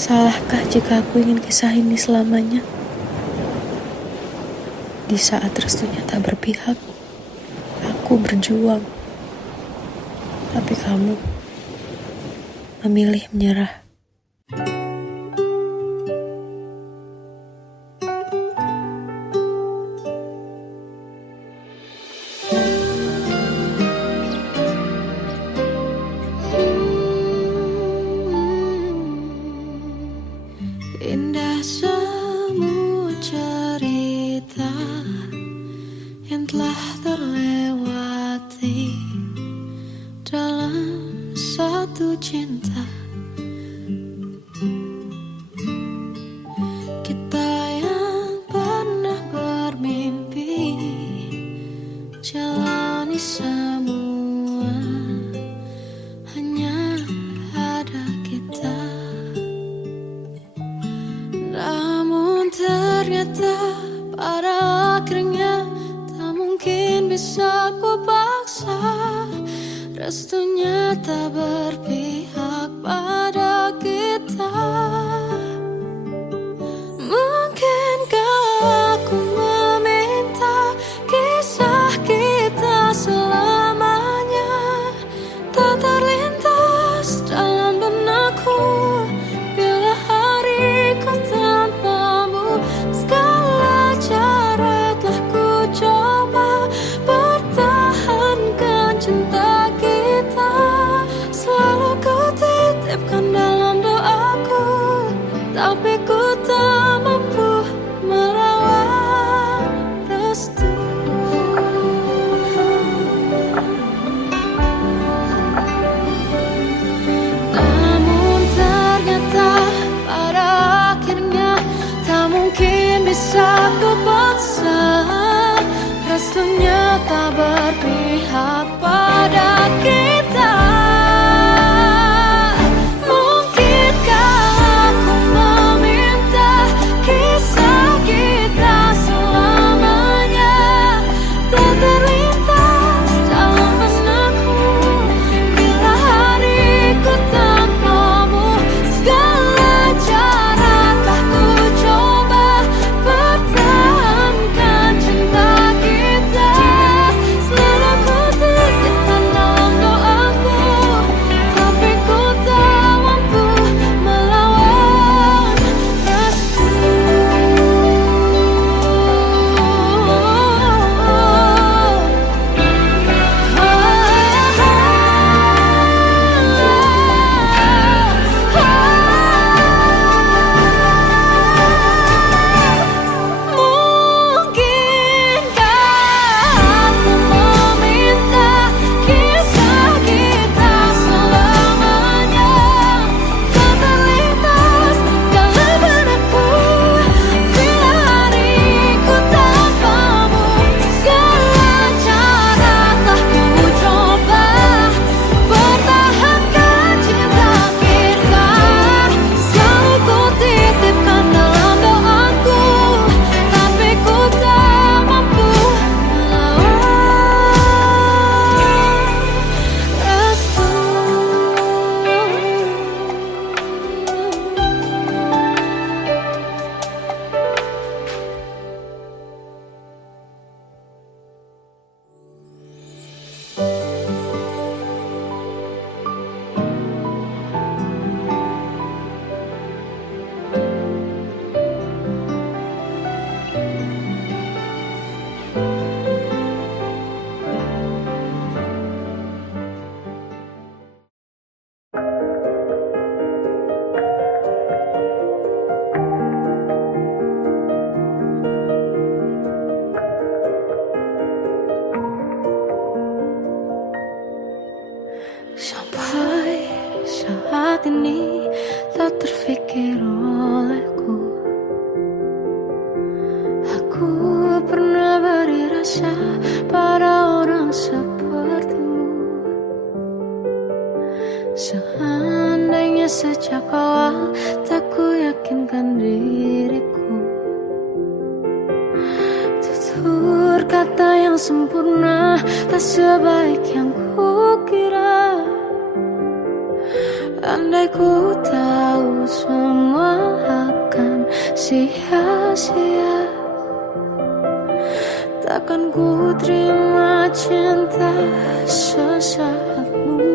Salahkah jika aku ingin kisah ini selamanya? Di saat restunya tak berpihak, aku berjuang. Tapi kamu memilih menyerah. Indah semua cerita yang telah terlewati dalam satu cinta. Kita yang pernah bermimpi jalani semua, hanya ada kita. Namun ternyata pada akhirnya tak mungkin bisa ku paksa. Restunya tak berpihak pada kita. Mungkinkah aku meminta kisah kita selamanya tak terlintas dalam benakku bila hariku tanpamu. Segala cara telah ku coba pertahankan cinta kita. Selalu ku titipkan dalam doaku, tapi ku tak mampu merawat restu. Namun ternyata pada akhirnya tak mungkin bisa ku paksa. Restunya tak berpihak pada kita. Mungkinkah aku meminta kisah kita selamanya tak terlintas dalam benakku bila hariku tanpamu. Segala cara telah ku coba pertahankan cinta kita. Selalu ku titipkan dalam doaku, tapi ku tak mampu melawan restu. Mungkinkah aku meminta kisah kita selamanya tak terlintas dalam benakku bila hariku tanpamu. Segala cara telah ku coba pertahankan cinta kita. Selalu ku titipkan dalam doaku, tapi ku tak mampu melawan restu. Sampai saat ini tak terfikir olehku aku pernah beri rasa pada orang sepertimu. Seandainya sejak awal tak ku yakinkan diriku, tutur kata yang sempurna tak sebaik yang ku kira. Andai ku tahu semua akan sia-sia, takkan ku terima cinta sesaatmu.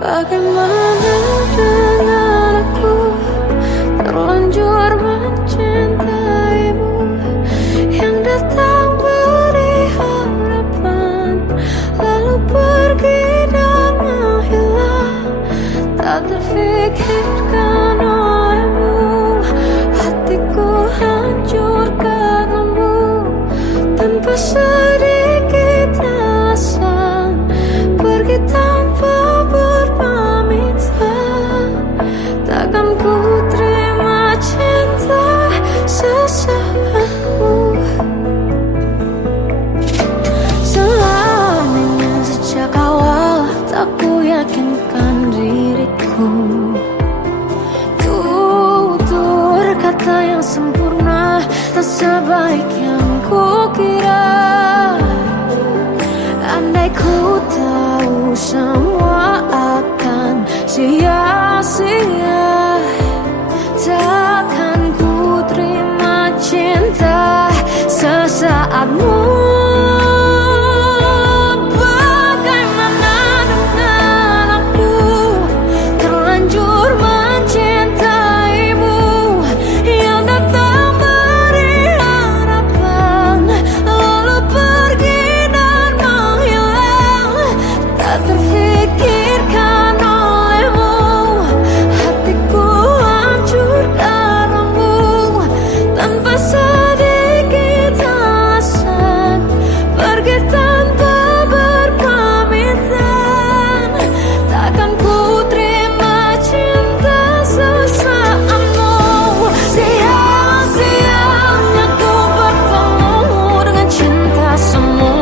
Bagaimana dengan aku, terlanjur mencintaimu, yang datang beri harapan, lalu pergi dan menghilang. Tak terfikirkan olehmu, hatiku hancur karenamu, tanpa sedikit alasan, pergi tanpa berpamitan. Takkan ku terima cinta sesaatmu. Selamanya sejak awal tak ku yakinkan diriku, tutur kata yang sempurna tak sebaik yang ku kira. Andai ku tahu semua akan sia-sia, takkan ku terima cinta sesaatmu. Bagaimana dengan aku, terlanjur mencintaimu, yang datang beri harapan, lalu pergi dan menghilang. Tak terfikirkan olehmu, hatiku hancur karenamu, tanpa sedikit alasan, pergi tanpa berpamitan. Takkan ku terima cinta sesaatmu. Sia-sianya ku bertemu dengan cinta semu,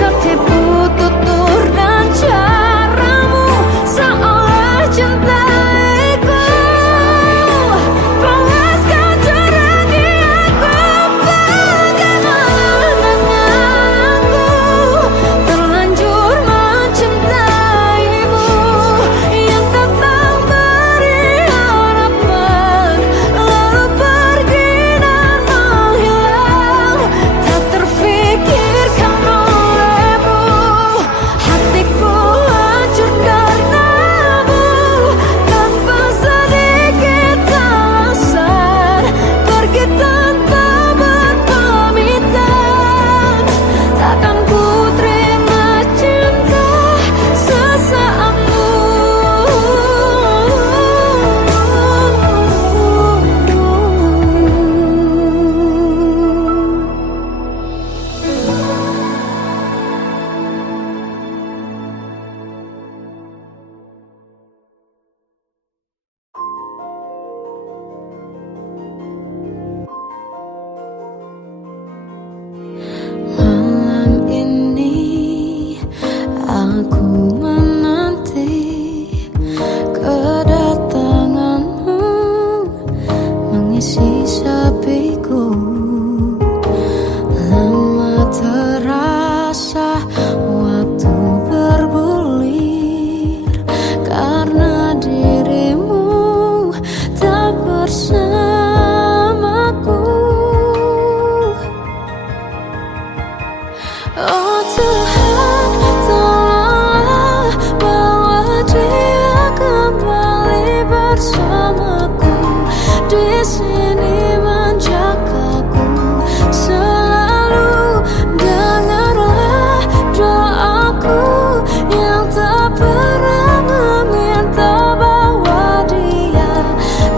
tertipu tutur dan caramu, seolah cintaiku panaskan cura di aku. Bagaimana dengan aku, terlanjur mencintaimu, yang datang beri harapan, lalu pergi dan menghilang. Tak terfikirkan olehmu, hatiku hancur karenamu, tanpa sedikit alasan, pergi tanpa berpamitan. Takkan ku terima cinta sesaatmu. Malam ini aku menanti kedatanganmu, mengisi sepiku. Lama terasa waktu bergulir, karena dirimu tak bersamaku. Oh Tuhan, tolonglah bawa dia kembali bersamaku, di sini menjagaku selalu. Dengarlah doaku yang tak pernah meminta, bawa dia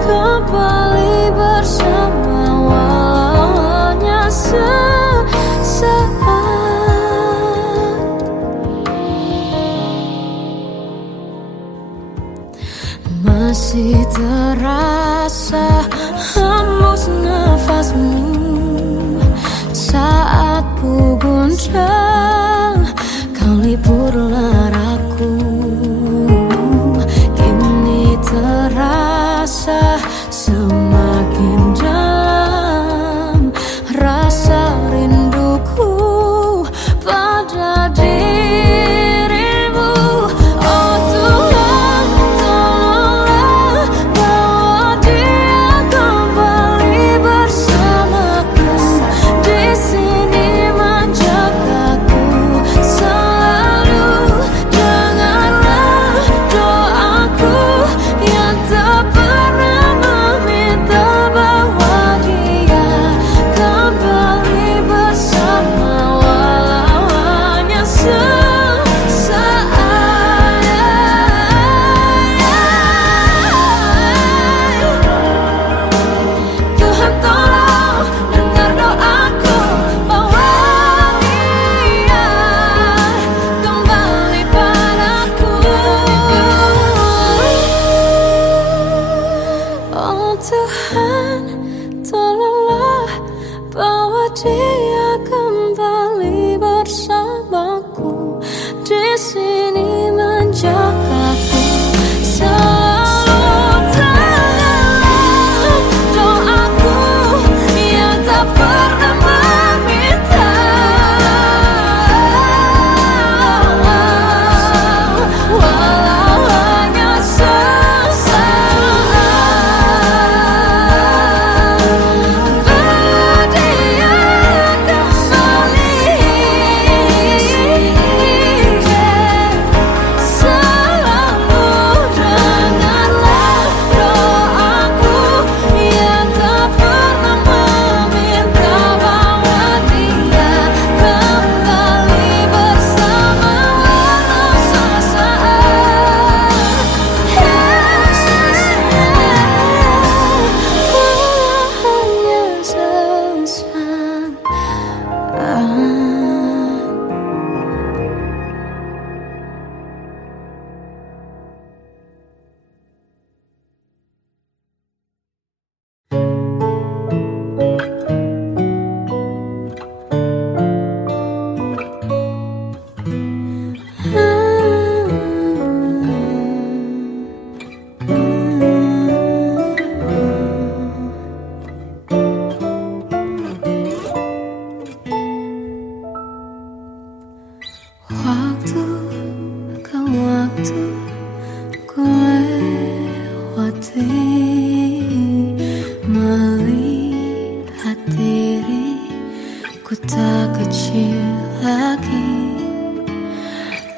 kembali bersama, walau hanya sesaat. Masih terasa hembus nafasmu saat ku guncang, kau lipurlah raku. Kini terasa semakin dalam rasa rinduku pada dirimu. Oh sini menjagaku. Selalu dalam doaku yang tak pernah meminta, walau hanya sesaat, berdia kembali. Selalu dengarlah doaku yang tak pernah meminta, bawa dia kembali bersama walau sesaat. Walau hanya sesaat. Waktu ke waktu ku lewati, melihat diriku tak kecil lagi.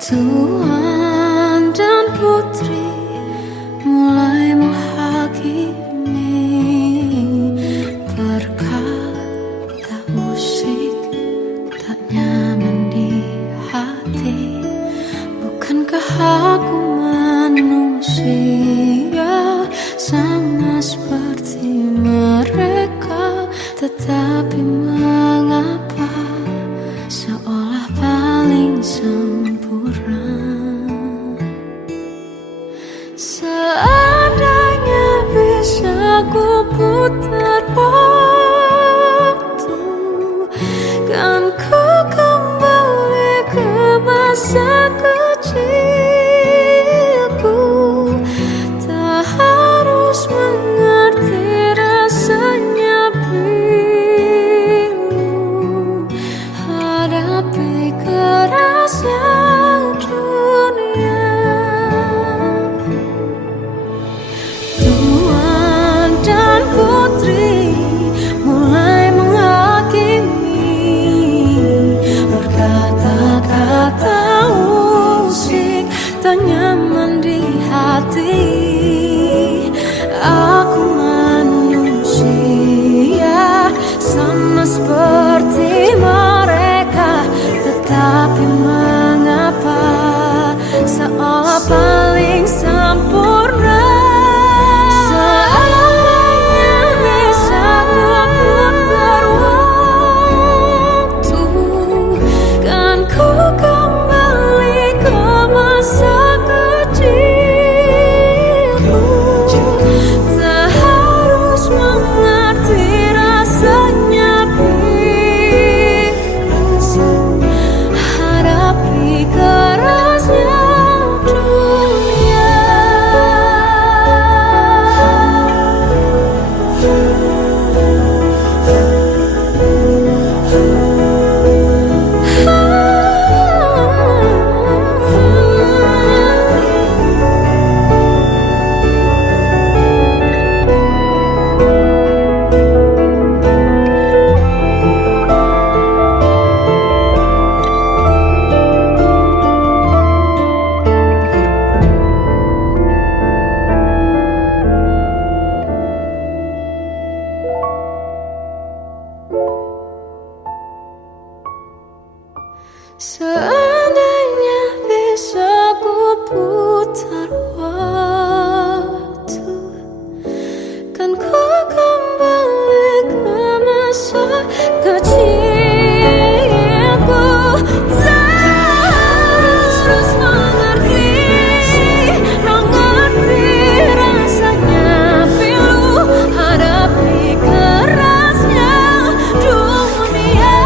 Tuan dan putri mulai menghakimi, berkata musik tak nyaman di hati. Bukankah aku manusia sama seperti mereka? Tetapi mengapa seolah paling sempurna? Seandainya bisa ku putar waktu, kan ku kembali ke masa kecilku. Tak harus mengerti rasanya pilu, hadapi kerasnya dunia. Tuan dan putri mulai menghakimi, berkata-kata musik tak nyaman di hati. Aku manusia sama seperti mereka, tetapi mengapa seolah paling sempurna? Seandainya bisa ku putar waktu, kan ku kembali ke masa kecilku. Tak harus mengerti rasanya pilu, hadapi kerasnya dunia. Seandainya bisa ku putar waktu, kan ku kembali ke masa kecilku. Tak harus mengerti rasanya pilu, hadapi kerasnya dunia.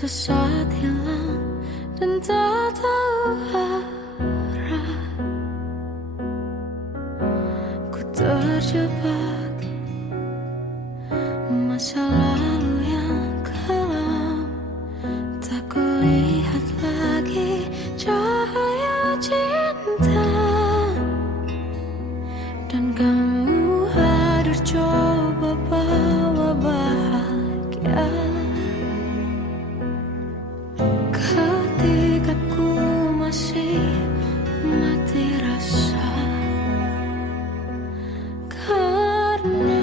tersesat hilang dan tak tahu arah. Ku terjebak masa lalu yang kelam, tak kulihat lagi cahaya cinta. Dan kamu hadir coba bawa bahagia ketika ku masih mati rasa. Karena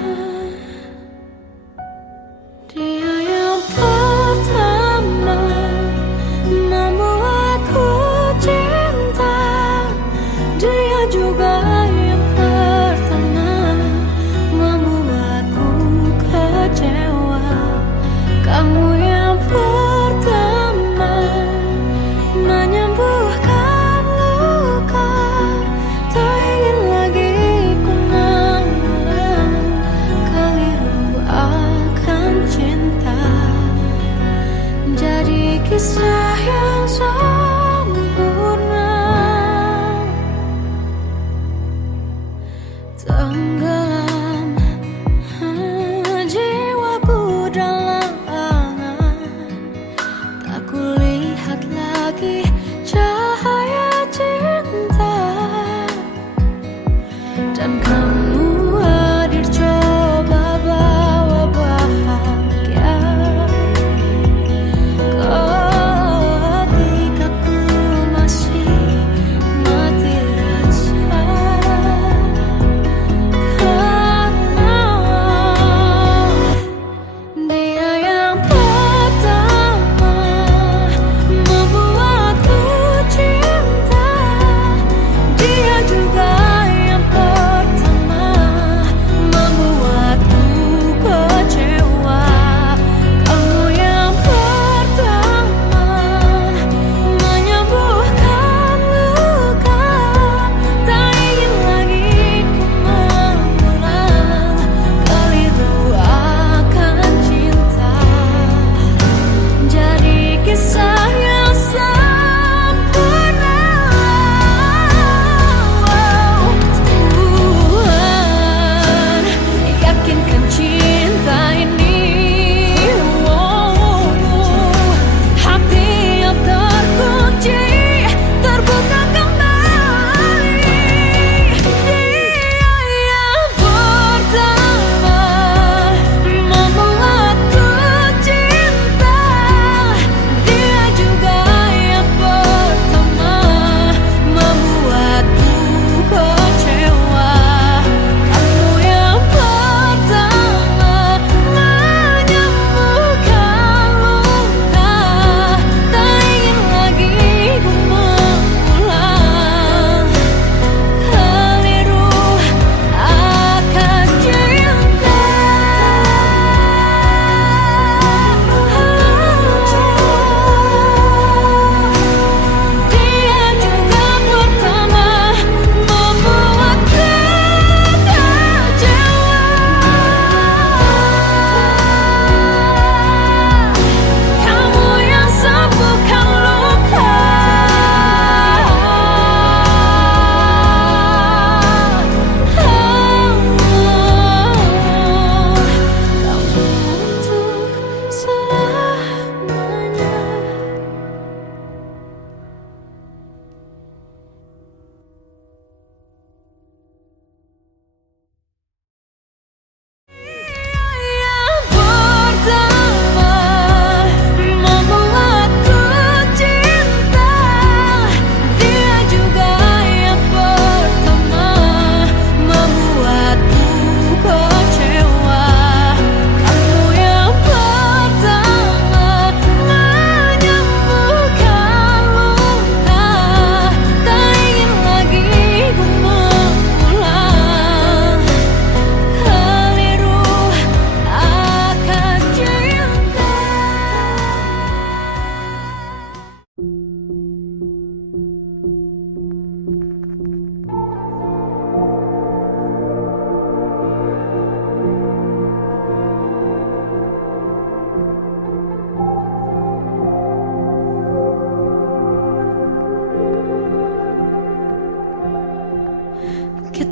dia yang pertama membuatku cinta, dia juga yang pertama membuatku kecewa. Kamu yang pertama menyembuhkan luka, tak ingin lagi ku mengulang keliru akan cinta. Jadi kisah yang sempurna, tenggelam jiwaku dalam angan, tak kulihat lagi cahaya cinta. Dan kamu hadir coba bawa bahagia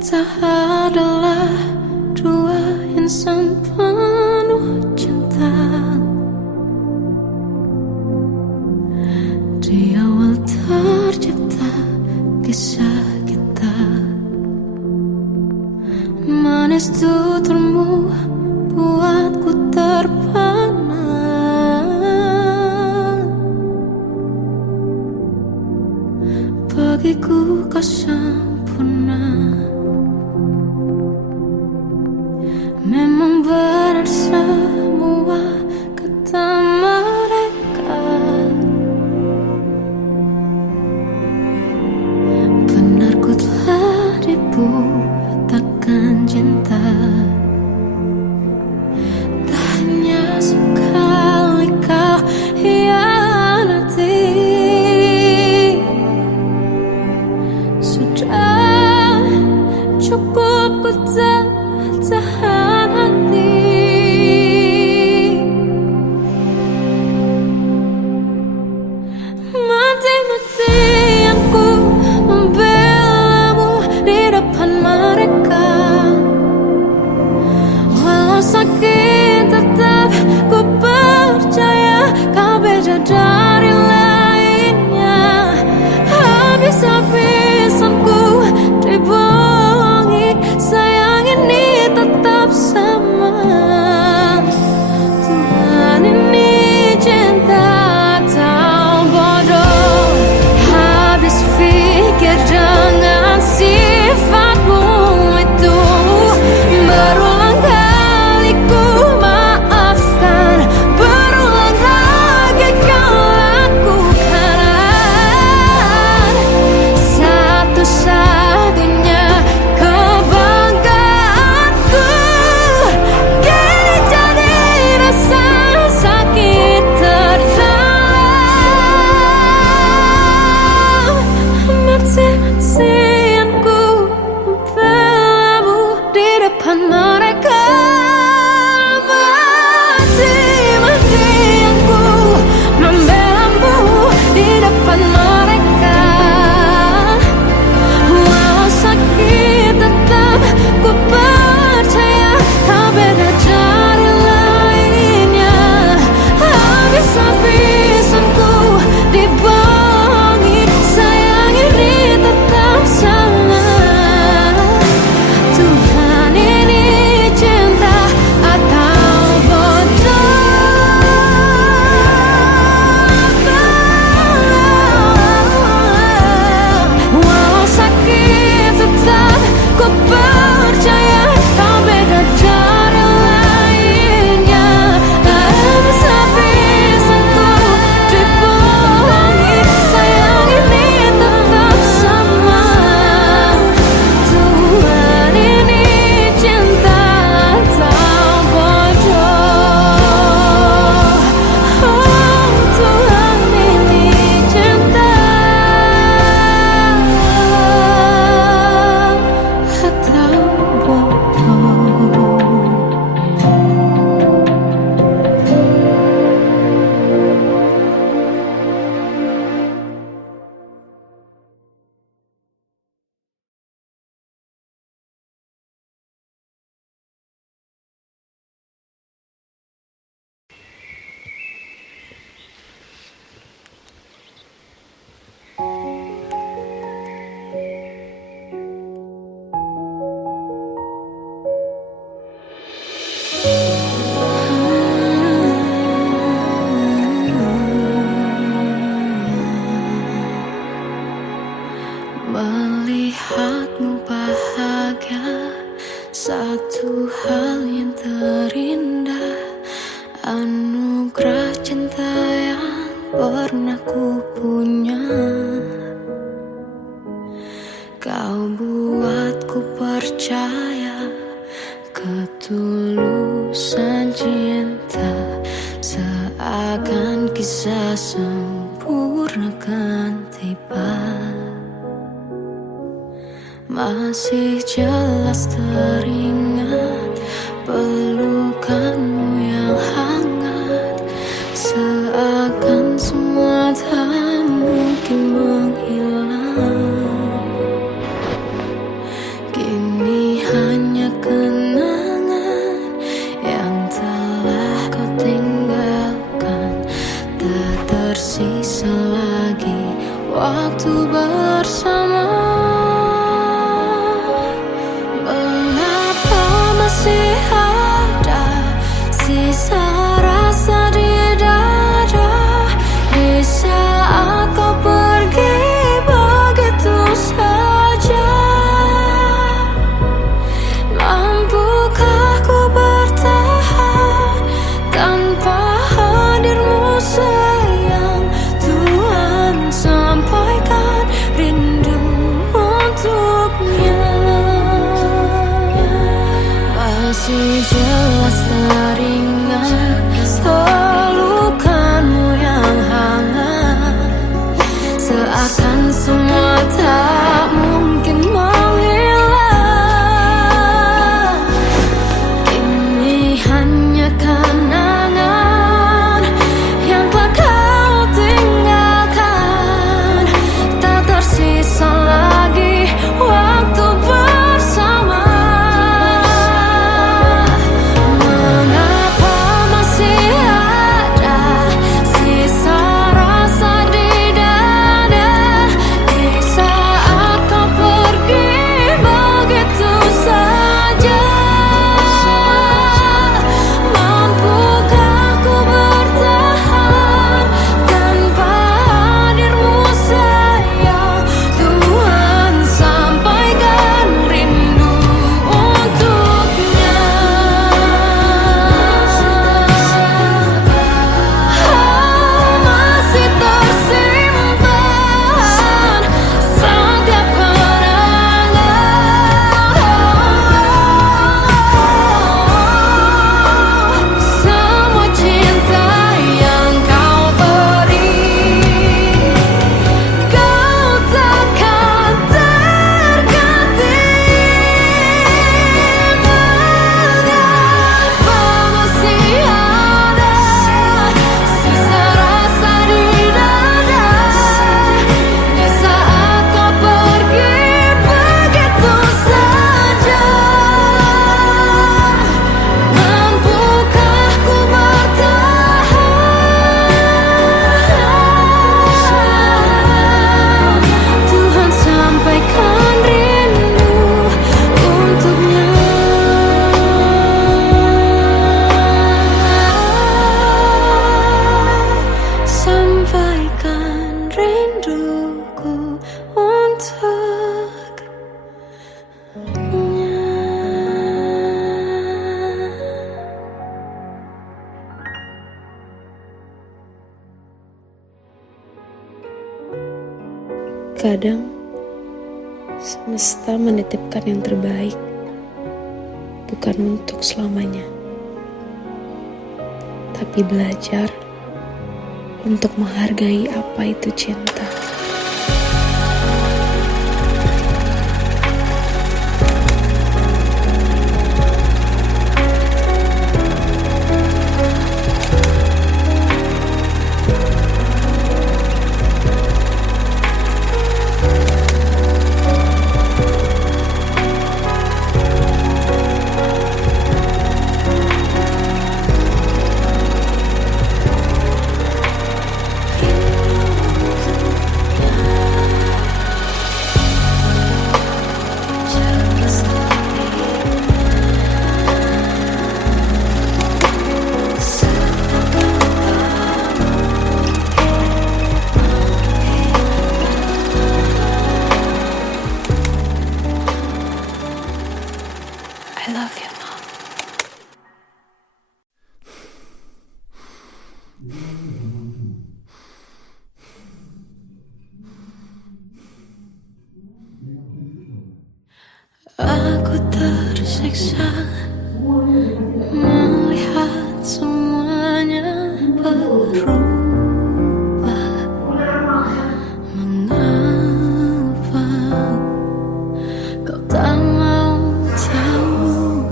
Kita adalah dua insan penuh cinta. Di awal tercipta kisah kita, manis tuturmu buatku terpana. Bagiku kau sempurna. Memang benar semua kata mereka, benar ku telah dibutakan cinta. Tak hanya sekali kau hianati, sudah cukup ku tahan hati. Mati-matian ku membelamu di depan mereka. Walau sakit tetap ku percaya kau beda dari lainnya. Habis-habisan ku dibohongi, sayang ini tetap sama. Tuhan ini cinta atau bodoh. Habis pikir dengan sifatmu itu, berulang kali ku maafkan, berulang lagi kau lakukan. Satu-satunya kebanggaanku kini jadi rasa sakit terdalam. Mati-matian ku membelamu di depan mereka. Mati-matian ku membelamu di depan mereka. Walau sakit tetap ku percaya kau beda dari lainnya. Habis-habisan ku dibohongi, sayang ini tetap sama. Tuhan ini cinta atau bodoh. Walau sakit tetap ku percaya kau beda dari lainnya. Habis-habisan ku dibohongi, sayang ini tetap sama. Tuhan ini cinta atau bodoh. Oh, Tuhan ini cinta atau bodoh. Melihatmu bahagia, satu hal yang terindah, anugerah cinta yang pernah ku punya. Kau buatku percaya ketulusan cinta, seakan kisah sempurna kan tiba. Masih jelas teringat pelukanmu yang hangat, seakan semua tak mungkin menghilang. Kini waktu bersama. Mengapa masih ada sisa rasa di dada di saat kau pergi begitu saja? Mampukah ku bertahan tanpa hadirmu sayang? Tuhan, sampaikan rindu untuknya. Masih jelas teringat pelukanmu yang hangat, seakan semua tak mungkin menghilang. Ini hanya kenangan yang telah kau tinggalkan. Tak tersisa lagi waktu bersama. Mengapa masih ada sisa rasa di dada di saat kau pergi begitu saja? Mampukah ku bertahan tanpa hadirmu sayang? Tuhan, sampaikan rindu untuknya. Masih tersimpan setiap kenangan, semua cinta yang kau beri. Kau takkan terganti. Mengapa masih ada sisa rasa di dada di saat kau pergi begitu saja? Mampukah ku bertahan? Tuhan, sampaikan rindu untuknya. Sampaikan rinduku untuknya. Kadang semesta menitipkan yang terbaik, bukan untuk selamanya, tapi belajar untuk menghargai apa itu cinta. I love you, Mom. Aku tersiksa melihat semuanya berubah. Mengapa kau tak mau tahu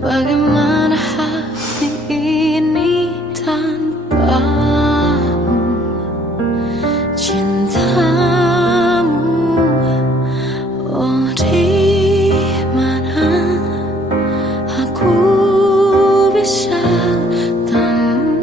bagaimana hati ini tanpamu? Cintamu, oh di mana aku bisa temu?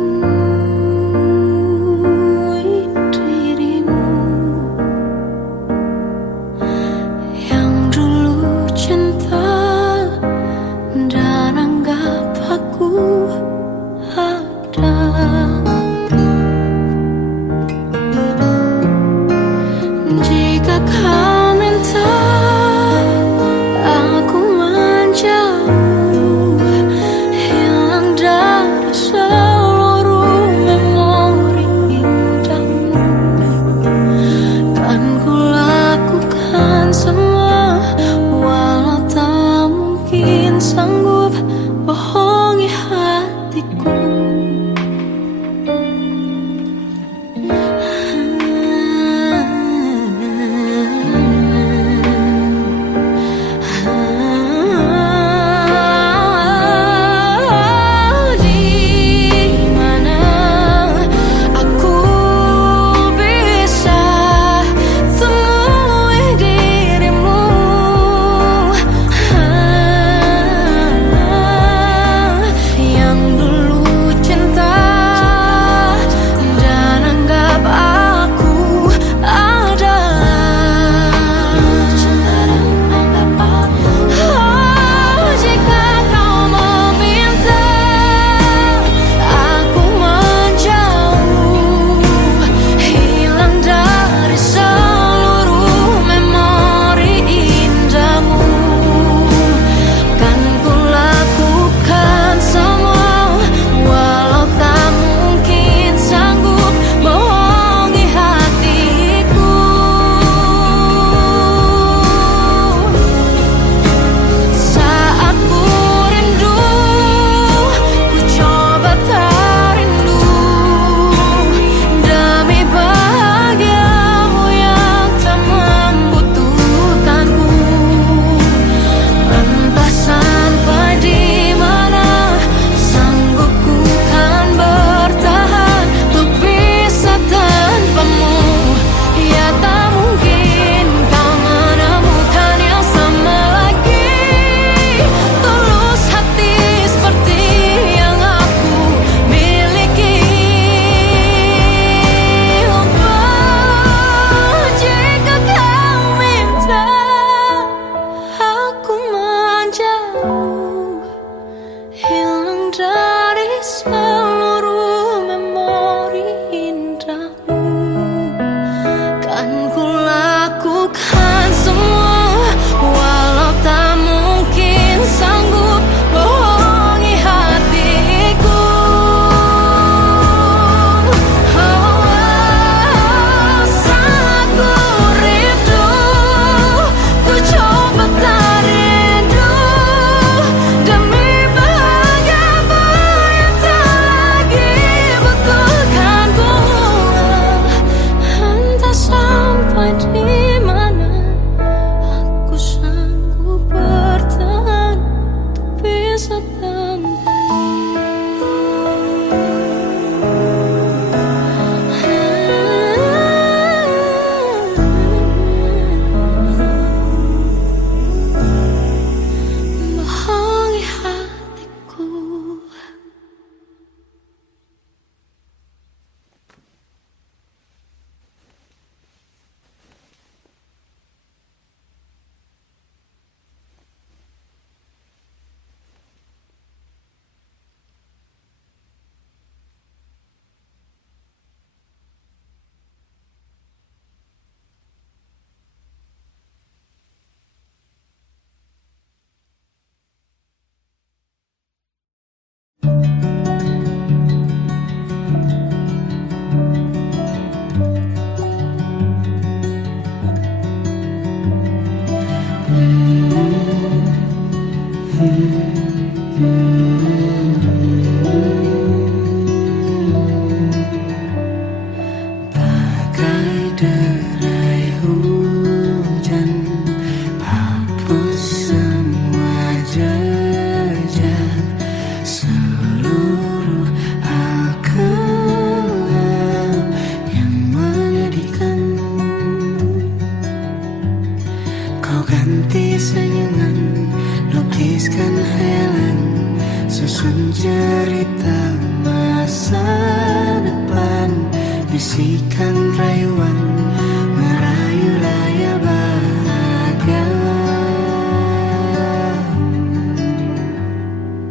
bisikan rayuan merayu raya bahagia.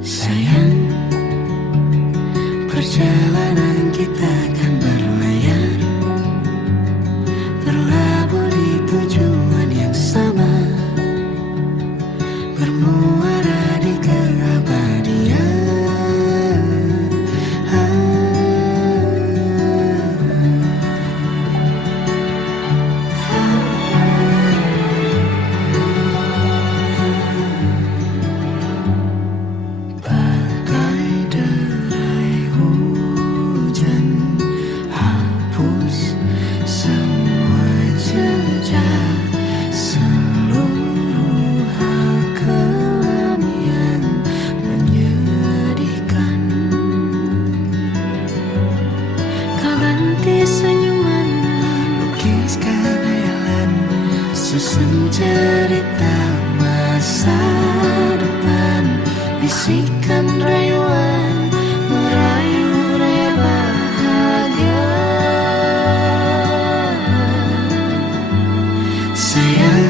Sayang, perjalanan kita kan berlayar, berlabuh di tujuan yang sama, bermuara di keabadian. Bagai derai hujan, hapus semua jejak, seluruh hal kelam yang menyedihkan. Kau ganti senyuman, lukiskan hayalan, susun cerita masa depan, bisikan rayuan merayu raya bahagia. Sayang,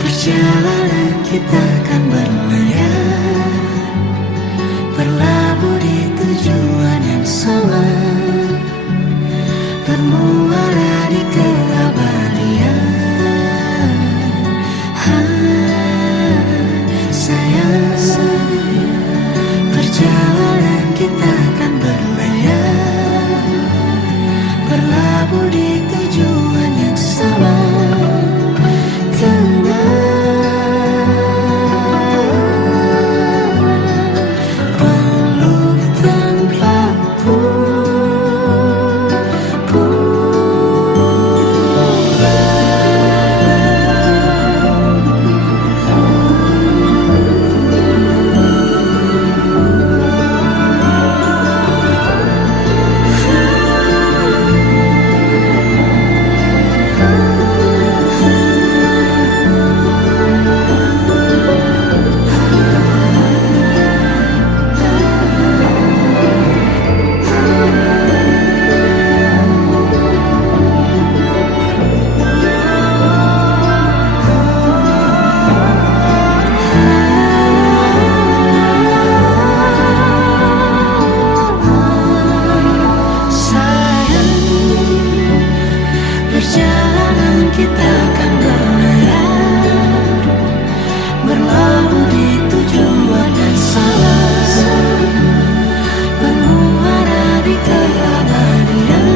perjalanan kita kan berlayar, berlabuh di tujuan yang sama, bermuara di keabadian. Sayang, perjalanan kita kan berlayar, berlabuh di tujuan yang sama. Peluk tanpaku perjalanan kita kan berlayar, berlabuh di tujuan yang sama, bermuara di keabadian.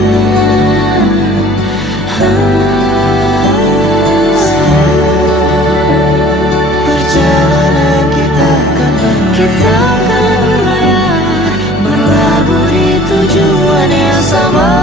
Perjalanan kita kan berlayar, berlabuh di tujuan yang sama.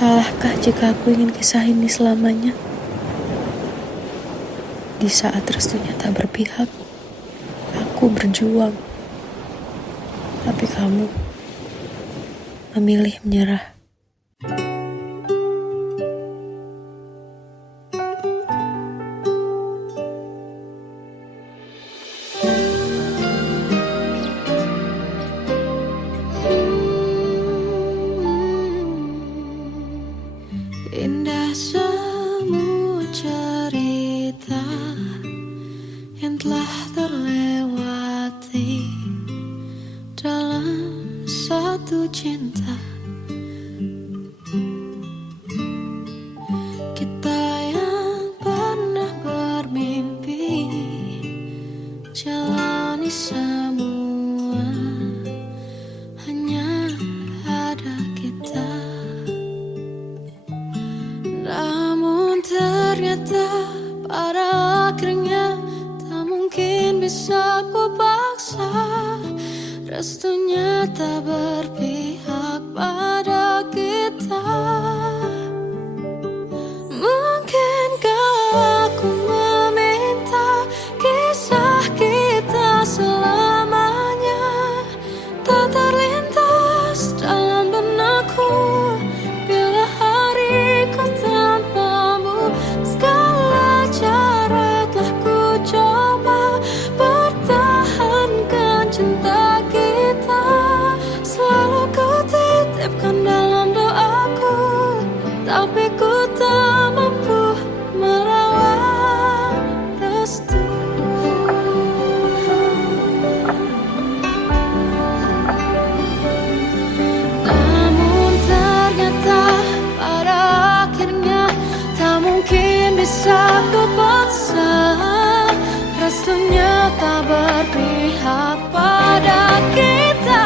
Salahkah jika aku ingin kisah ini selamanya? Di saat restunya tak berpihak, aku berjuang. Tapi kamu memilih menyerah. Indah semua cerita yang telah terlewati dalam satu cinta. Kita yang pernah bermimpi jalani semua hanya ada kita. Namun ternyata pada akhirnya tak mungkin bisa ku paksa. Restunya tak berpihak pada kita. Mungkinkah aku meminta kisah kita selamanya tak terlintas dalam benakku bila hariku tanpamu. Segala cara telah ku coba pertahankan cinta kita. Selalu ku titipkan dalam doaku, tapi ku tak mampu melawan restu. Namun ternyata pada akhirnya tak mungkin bisa ku paksa. Restunya tak berpihak pada kita.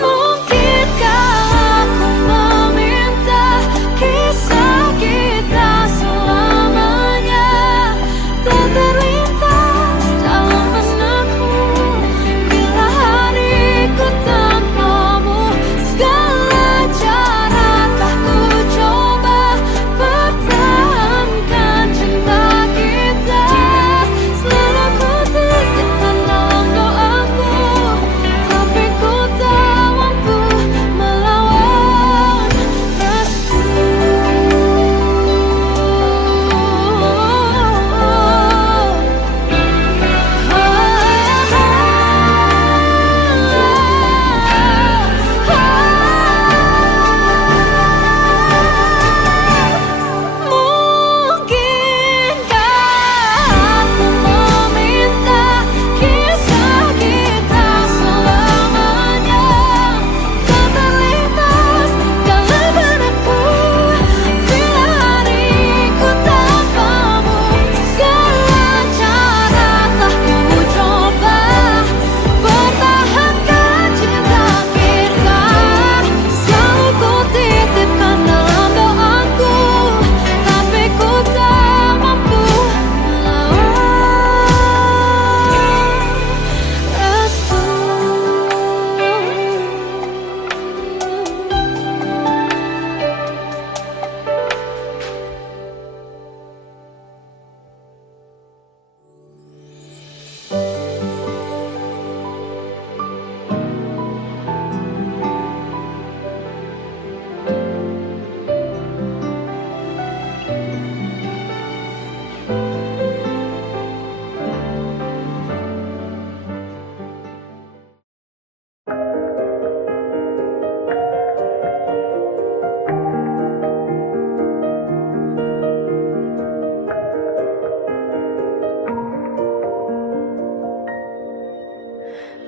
Mungkinkah aku meminta kisah kita selamanya tak terlintas dalam benakku bila hariku tanpamu. Segala cara telah ku coba pertahankan cinta kita. Selalu ku titipkan dalam doaku, tapi ku tak mampu melawan restu. Mungkinkah aku meminta kisah kita selamanya tak terlintas dalam benakku bila hariku tanpamu. Segala cara telah ku coba pertahankan cinta kita. Selalu ku titipkan dalam doaku, tapi ku tak mampu melawan restu.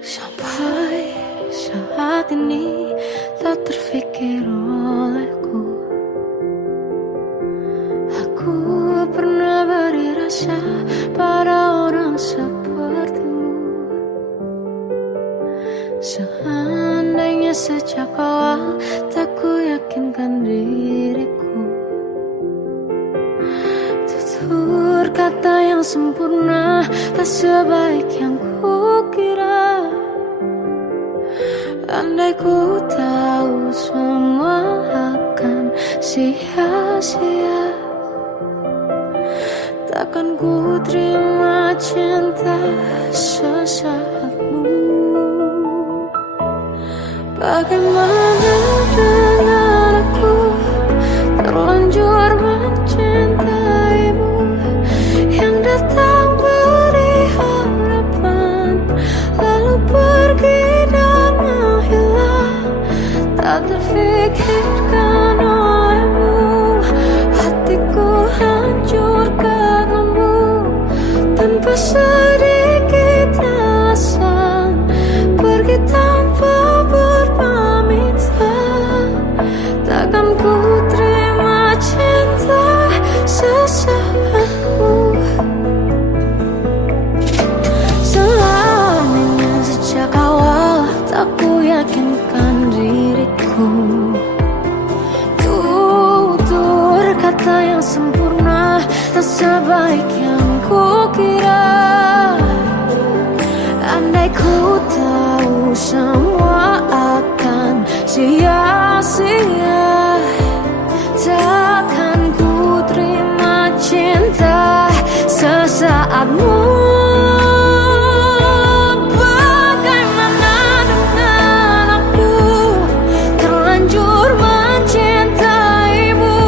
Sampai saat ini tak terfikir olehku aku pernah beri rasa pada orang sepertimu. Seandainya sejak awal tak ku yakinkan diriku, tutur kata yang sempurna tak sebaik yang ku kira. Andai ku tahu semua akan sia-sia, takkan ku terima cinta sesaatmu. Bagaimana dengan aku terlanjur mencintaimu yang datang beri harapan lalu pergi dan menghilang. Tak terfikirkan olehmu, hatiku hancur karenamu. Tanpa sedikit alasan pergi tanpa berpamitan. Takkan ku terima cinta sesaatmu. sebaik yang kukira. Andai ku tahu semua akan sia-sia, takkan ku terima cinta sesaatmu. Bagaimana dengan aku, terlanjur mencintaimu,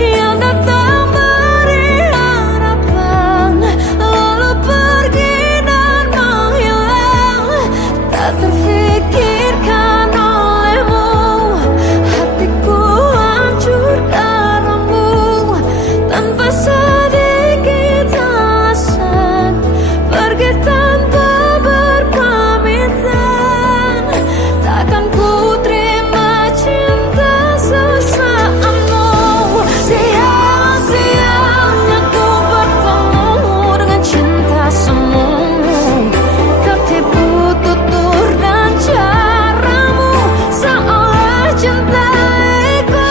yang datang beri harapan, lalu pergi dan menghilang, tak terfikirkan olehmu. Hatiku hancur karenamu, tanpa sedikit alasan, pergi tanpa berpamitan. Takkan ku terima cinta sesaatmu. Sia-sianya ku bertemu dengan cinta semu, tertipu tutur dan caramu, seolah cintaiku.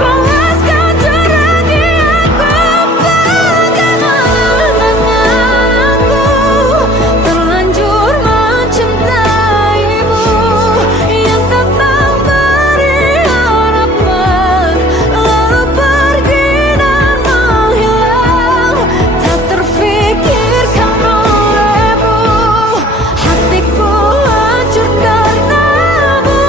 Panaskan curahi aku. Bagaimana dengan aku, terlanjur mencintaimu, yang datang beri harapan, lalu pergi dan menghilang, tak terfikirkan olehmu. Hatiku hancur karenamu,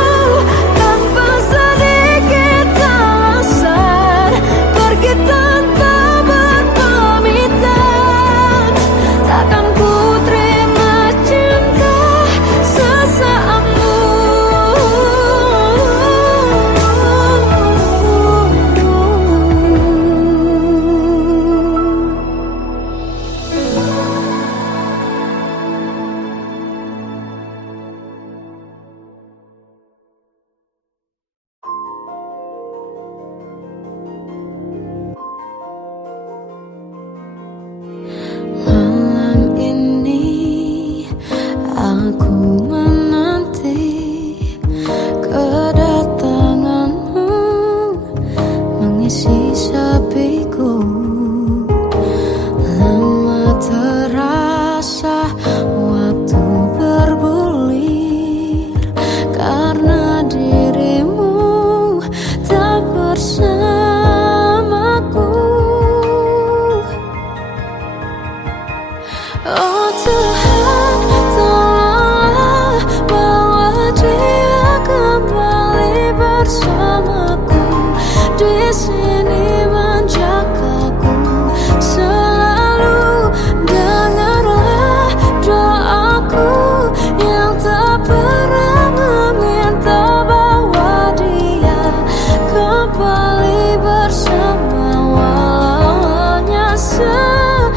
tanpa sedikit alasan, pergi tanpa berpamitan. Takkan ku terima cinta sesaatmu. Malam ini aku menanti kedatanganmu, mengisi sepiku. Lama terasa waktu bergulir, karena dirimu tak bersamaku. Oh Tuhan, tolonglah bawa dia kembali bersamaku, di sini menjagaku selalu. Dengarlah doaku yang tak pernah meminta, bawa dia kembali bersama, walau hanya sesaat.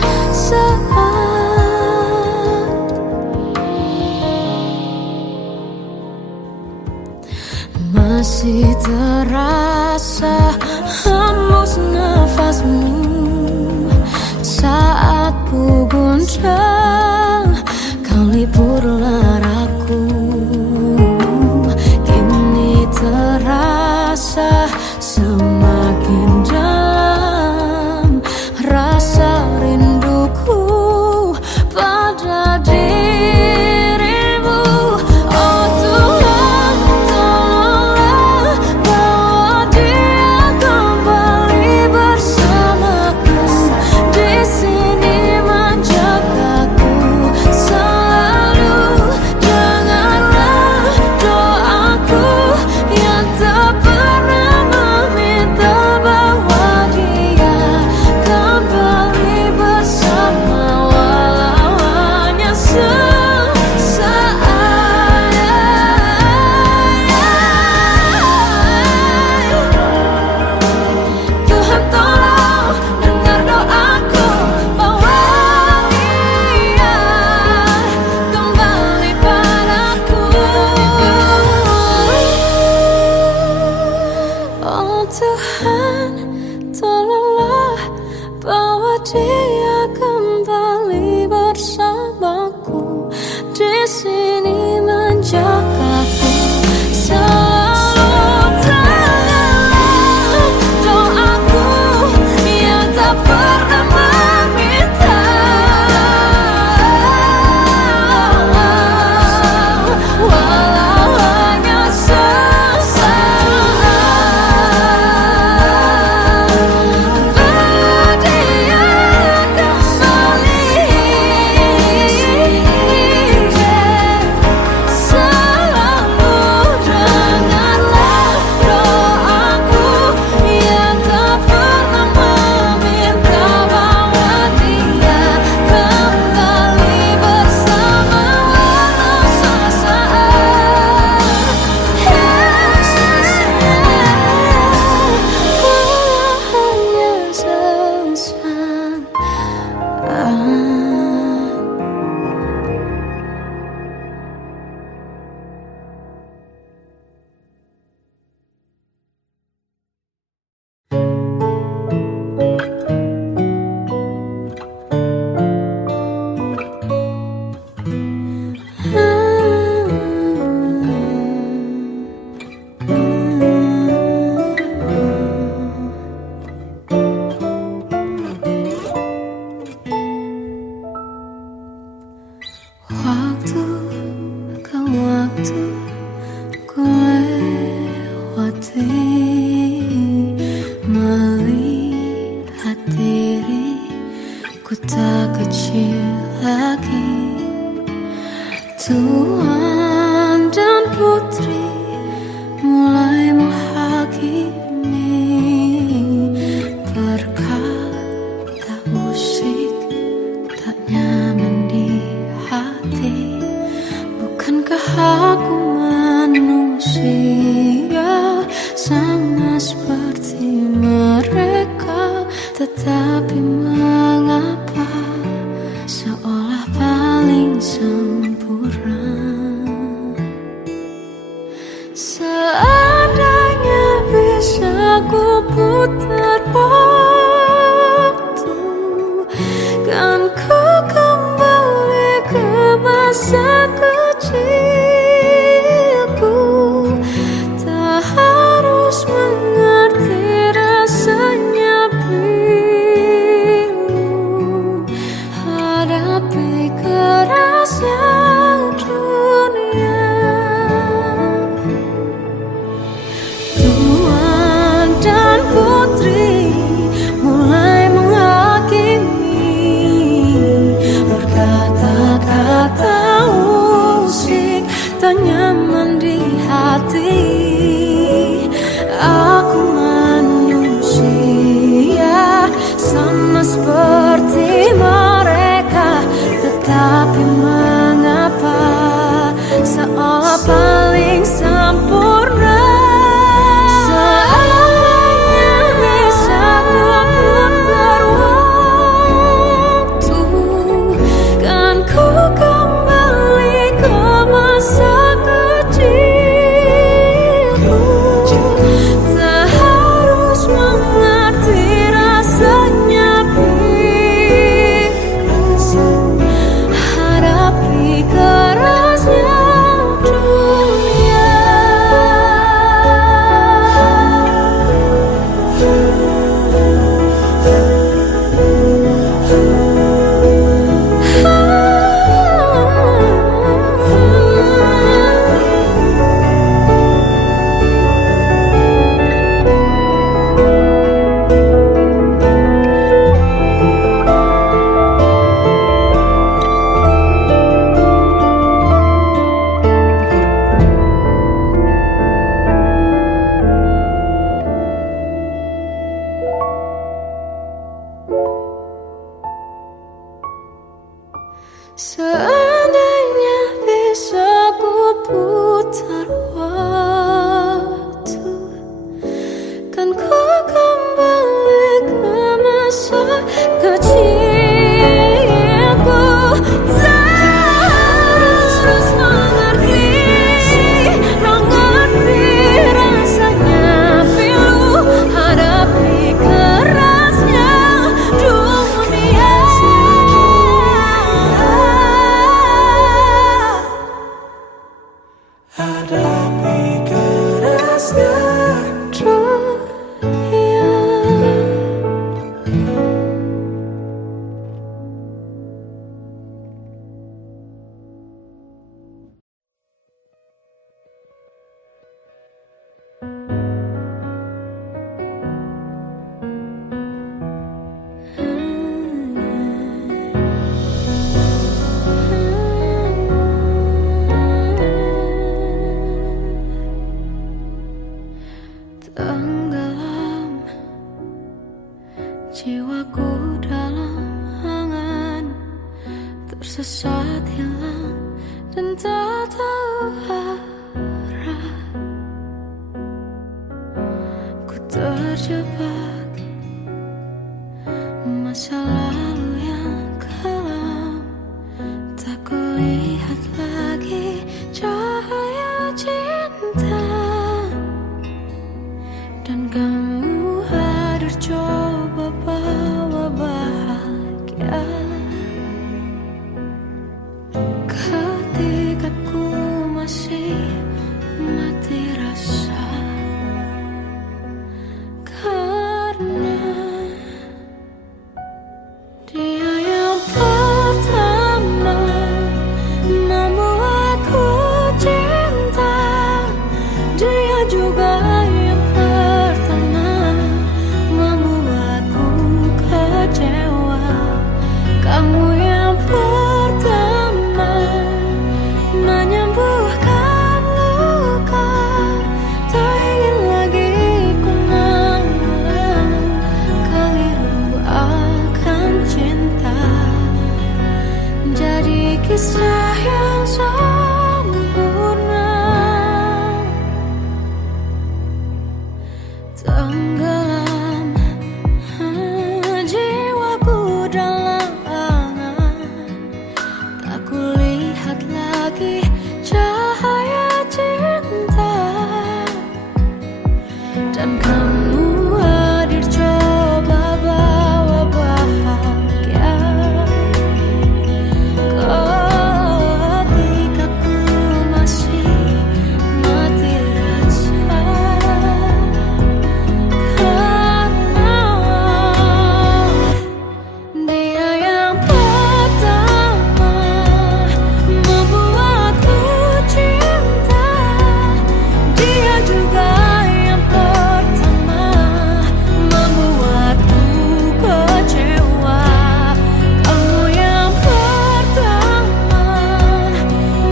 tuh ku lewati, melihat diriku tak kecil lagi. Tuan dan putri mulai menghakimi, berkata usik tak nyaman di hati. Bukankah aku manusia sama seperti mereka? Tetapi mengapa seolah paling sempurna? Seandainya bisa ku putar waktu, kan ku kembali ke masa kecilku. Tak harus mengerti rasanya bingung hadapi kerasnya dunia. Tuan dan putri mulai menghakimi, berkata-kata usik tak nyaman di hati. Aku manusia sama seperti mereka, tetapi mengapa seolah paling sempurna? Seandainya bisa ku putar waktu, kan ku kembali ke masa kecilku. Tak harus mengerti rasanya bingung hadapi kerasnya dunia. Seandainya bisa ku putar waktu, kan ku kembali ke masa kecilku. Tak harus mengerti rasanya pilu hadapi kerasnya dunia. Hadapi kerasnya dunia. Tenggelam jiwaku dalam angan, tersesat hilang dan tak tahu arah. Ku terjebak masa lalu yang kelam, tak kulihat lagi cahaya cinta. Dan kamu hadir coba bawa bahagia. Ketika ku masih mati rasa, pertama menyembuhkan luka. Tak ingin lagi ku mengulang keliru akan cinta. Jadi kisah yang sempurna, tenggelam jiwaku dalam angan. Tak kulihat lagi cahaya cinta. Dan kamu hadir coba bawa bahagia. Ketika ku masih mati rasa, karena dia yang pertama membuatku cinta. Dia juga yang pertama membuatku kecewa. Kamu yang pertama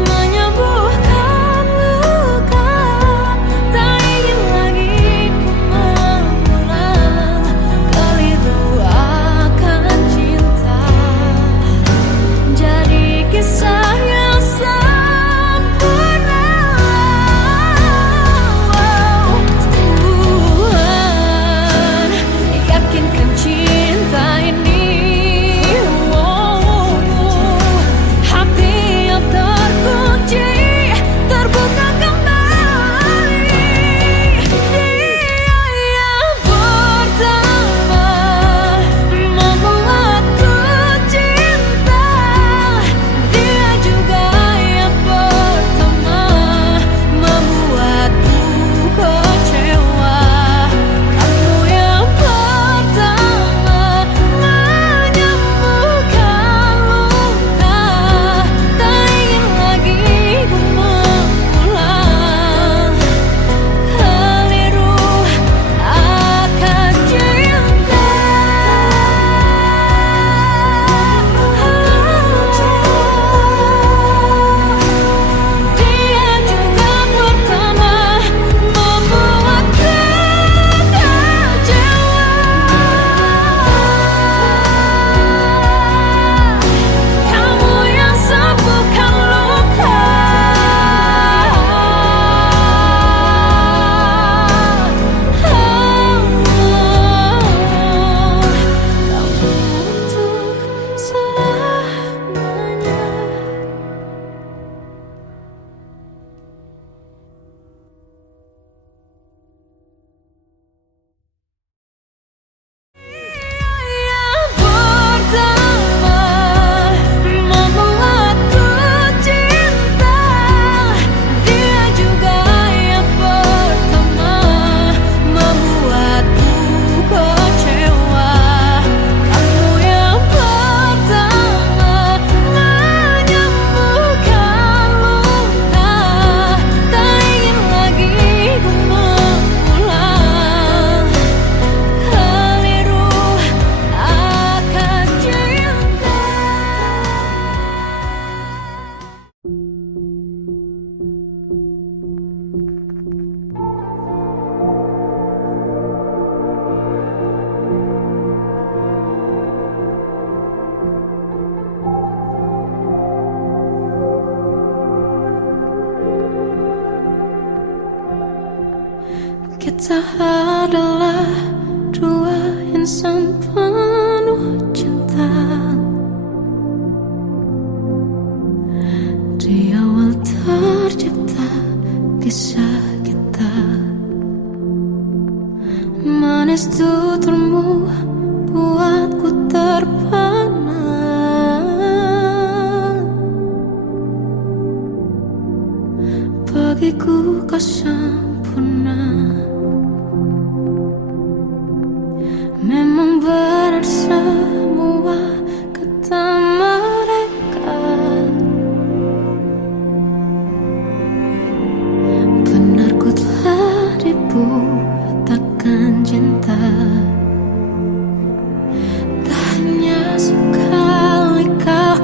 menyembuhkan luka. Tak ingin lagi ku mengulang keliru akan cinta. Jadi kisah yang sempurna. Tuhan yakinkan cinta ini. Hati yang terkunci terbuka kembali. Dia yang pertama membuatku cinta. Dia juga yang pertama membuatku kecewa. Kamu yang pertama menyembuhkan luka. Tak ingin lagi ku mengulang keliru akan cinta. Dia juga pertama membuatku kecewa. Kamu yang sembuhkan luka. Kamu untuk selamanya. Yang pertama membuatku cinta. Dia juga yang pertama membuatku kecewa. Kamu yang pertama menyembuhkan luka. Tak ingin lagi ku mengulang keliru akan cinta. Kita adalah dua insan penuh cinta. Di awal tercipta kisah kita. Manis tuturmu buatku terpana. Bagiku kau sempurna. Memang berat semua kata mereka. Benar ku telah dibutakan cinta. Tak hanya sekali kau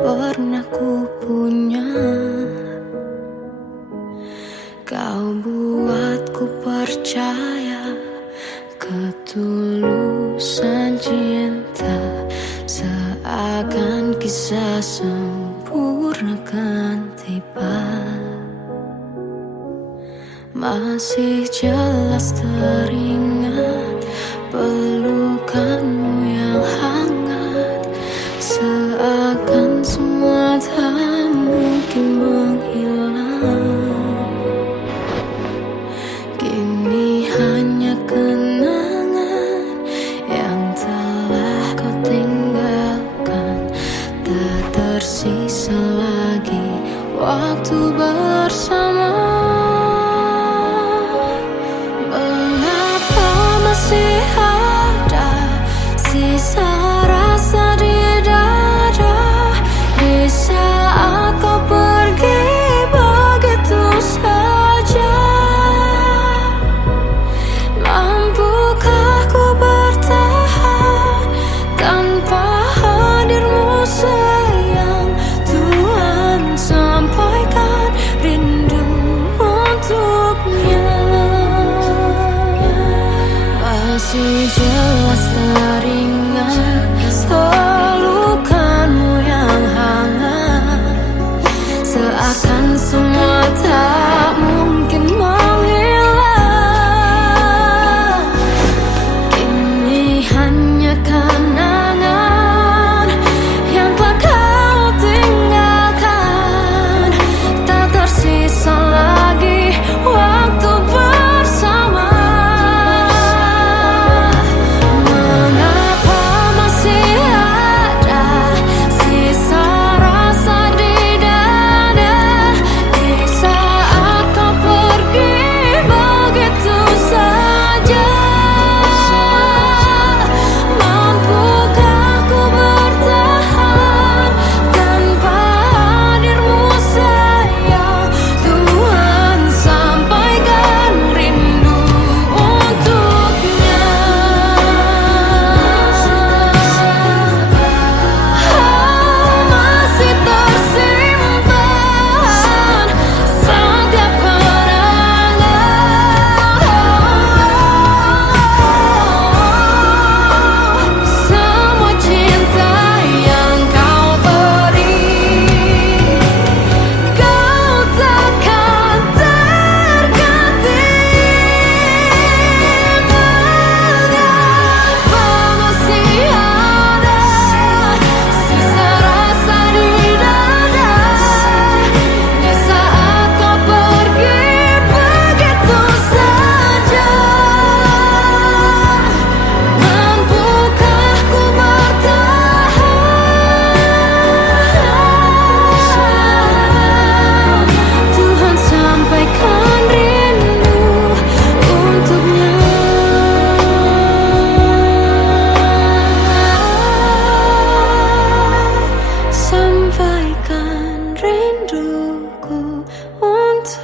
pernah ku punya. Kau buatku percaya ketulusan cinta, seakan kisah sempurna kan tiba. Masih jelas teringat pelukanmu yang hangat, seakan semua tak mungkin menghilang. Kini hanya kenangan yang telah kau tinggalkan, tak tersisa lagi waktu bersama. Masih ada sisa rasa di dada di saat kau pergi begitu saja. Mampukah ku bertahan tanpa hadirmu sayang? Tuhan, sampaikan rindu untuknya. Masih jelas teringat pelukanmu yang hangat, seakan semua tak mungkin menghilang. Kini hanya kenangan yang telah kau tinggalkan, tak tersisa lagi waktu bersama. Sampaikan rinduku untuknya.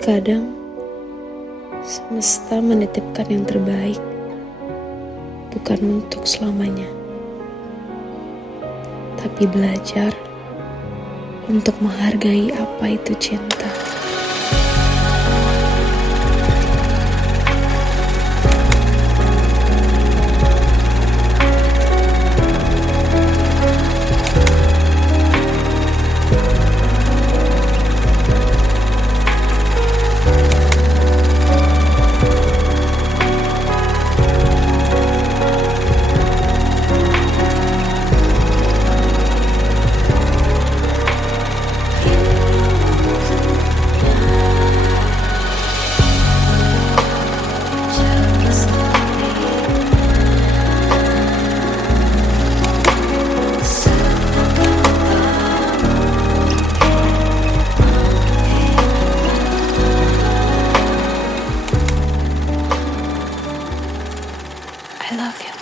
Kadang semesta menitipkan yang terbaik, bukan untuk selamanya, tapi belajar untuk menghargai apa itu cinta. I love you.